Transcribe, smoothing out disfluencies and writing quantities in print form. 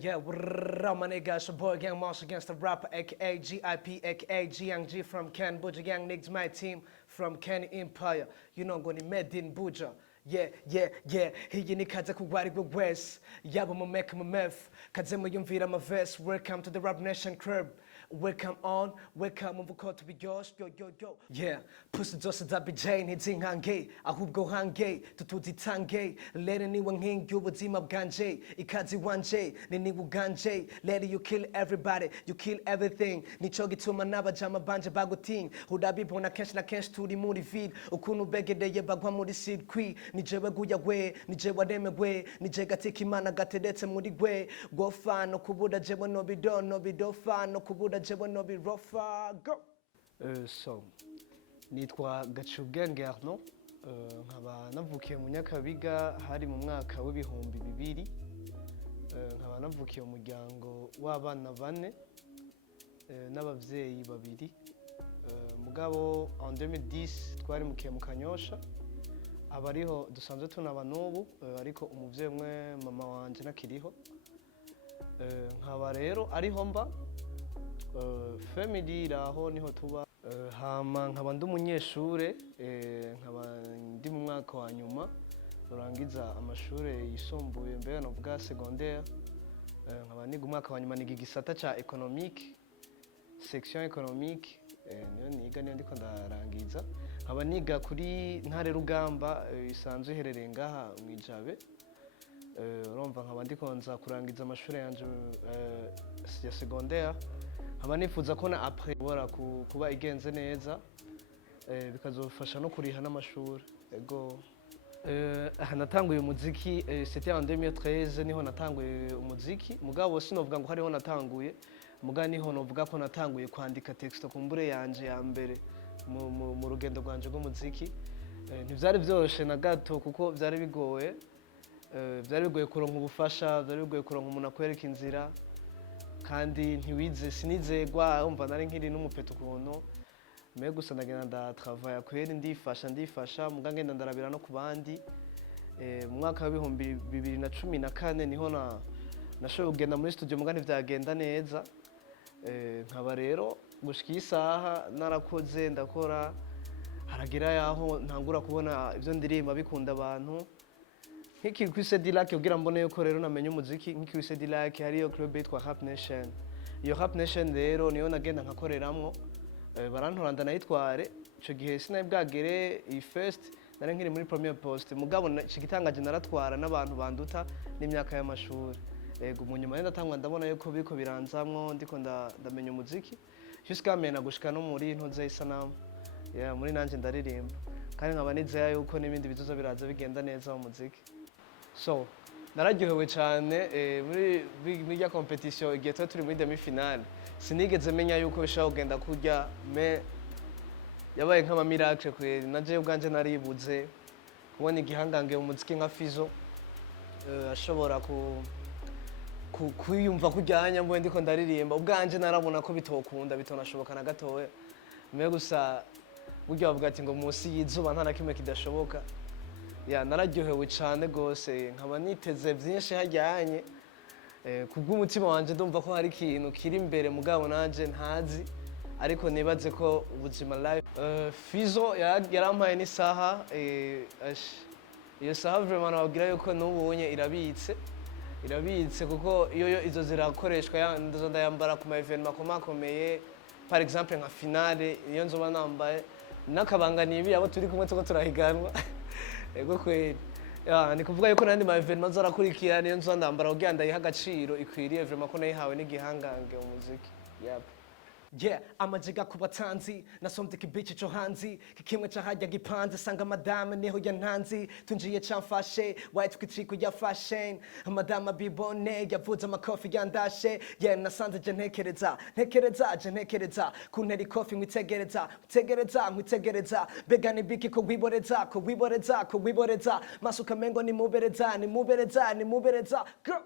Yeah, what up, my nigga? It's your boy Gang Moss against the rapper, aka GIP, aka Young G from Ken Buja Gang Niggas, my team from Ken Empire. You know, ngoni made in Buja. Yeah. Hii ni kaza kuwari kwa west. Yaba mumeka mumef. Kaze muyumvira ma vest. Welcome to the Rap Nation crib. Welcome on, welcome mvuko to be yours, yo. Yeah, pussy zose zabijay ntizinkange, ahubwo hange, tutuzitange, lere niwe nkingi ubuzima bwanje, ikazi wanje, ni uganje, lere you kill everybody, you kill everything, nico gituma n'abajama banje bagutinga, udabibona kenshi na kenshi turi muri ville, ukuntu begedeye bagwa muri circuit, ni jewe guyagwe, ni jewe aremegwe, ni je gateka imana gateretse muri gwe, gofa no kubuda jewe no bidofa no kubuda jewe no birofa go. So nitwa Gaciyubwenge ARNAUD, nkaba navukiye mu Nyakabiga hari mu mwaka w'ibihumbi 2000, nkaba navukiye mu muryango w'abana 4 n'abavyeyi 2. Mugabo en 2010 twari mukiye mu Kanyosha, abariho dusanzwe tunaba n'ubu, ariko umuvyeyi umwe mama wanje nakiriho. Nkaba rero ariho mba, family iraho niho tuba, hama nkaba ndi umunyeshure, nkaba ndi mu mwaka wa nyuma urangiza amashure yisumbuye, mbere novuga secondaire. Nkaba niga umwaka wa nyuma, niga igisata ca économique, section économique, niyo ndiko ndarangiza. Nkaba niga kuri Ntare Rugamba, isanzwe iherereye ngaha mwijabe. Urumva nkaba ndiko nza kurangiza amashure yanje ya secondaire. Nkaba nifuza ko na après bora kuba igenze neza, bikazofasha no kuriha n'amashuri. Ego natanguye umuziki, c'était en 2013 niho natanguye umuziki. Mugabo sinovuga ngo hariho natanguye, mugabo niho novuga ko natanguye kwandika texte kumbure yanje ya mbere mu rugendo rwanje rw'umuziki. Ntivyari vyoroshe na gato kuko vyari bigoye. Vyari bigoye kuronka ubufasha, vyari bigoye kuronka umuntu akwereka inzira, kandi ntiwize sinizegwa, umva nari nkiri n'umupeto ukuntu. Me gusa ndagenda ndatravailla kweri, ndifasha muga ngenda ndarabira no ku bandi. Mu mwaka wa 2014 niho nashoboye kugenda muri studio, muga ntivyagenda neza. Nkaba rero gushika isaha narakoze ndakora, haragira yaho ntangura kubona ivyo ndirimba bikunda abantu. Nk'iki kwise Dilake kugira mbone yuko rero namenye umuziki, nk'iki kwise Dilake hariyo club yitwa Rap Nation. Iyo Rap Nation rero niyo nagenda nkakoreramwo, barantoranda nayitware. Ico gihe sinari bwagere iyi first, nari nkiri muri premier post, mugabo igitangaje naratwara n'abantu banduta n'imyaka y'amashuri. Ego mu nyuma ndatangwa ndabona yuko biko biranzamwo, ndiko ndamenya umuziki jusqu'à mena gushika no muri ntuze isanamu, muri nanje ndaririmba, kandi nkaba nizeye yuko n'ibindi bizoza biraza bigenda neza mu muziki. So nararyohewe cyane muri ya competition igihe turi muri demi finale. Sinigeze menya yuko bishobora kugenda kurya, me yabaye nk'ama miracle kweri. Naje ubwanje naribuze kubona igihangange mu muziki nka Fizzo, ashobora kwiyumva kujyanya mwe ndiko ndaririmba. Ubwanje narabona ko bitokunda, bitonashoboka na gatoya. Me gusa burya bavuga ati ngo munsi y'izuba nta nakimwe kidashoboka. Nararyohewe cyane gose, nkaba niteze vyinshi hajyanye. Kubw'umutima wanje ndumva ko hari ikintu kiri imbere, mugabo nanje ntazi, ariko nibaze ko ubuzima life. Fizzo yarampaye n'isaha, iyo saha vraiment nababwira yuko n'ubunye irabitse kuko iyo izo zirakoreshwa ndayambara ku ma evenement komakomeye, par exemple nka finale iyo nzoba nambaye n'akabanga nibi abo turi kumwe tuko turahiganwa. Ego kweri, ni kuvuga yuko nandi ma evenement zarakurikira, niyo nzo ndambara kugira ndayiha agaciro ikwiriye vraiment ko nayihawe n'igihangange mu muziki. Amajiga ku batanzi nasomye kibici cyo hanzi, kikimwe cahajya gipanze, sanga madame niho yantanzi, tunjiye camfashe white kwitiko ya fashion, madame bibone yavuze amakofi yandashe. Nasanze je ntekereza kuntera ikofi mwitegereza begane biki ko wiboreza masuka mengo ni mubereza girl.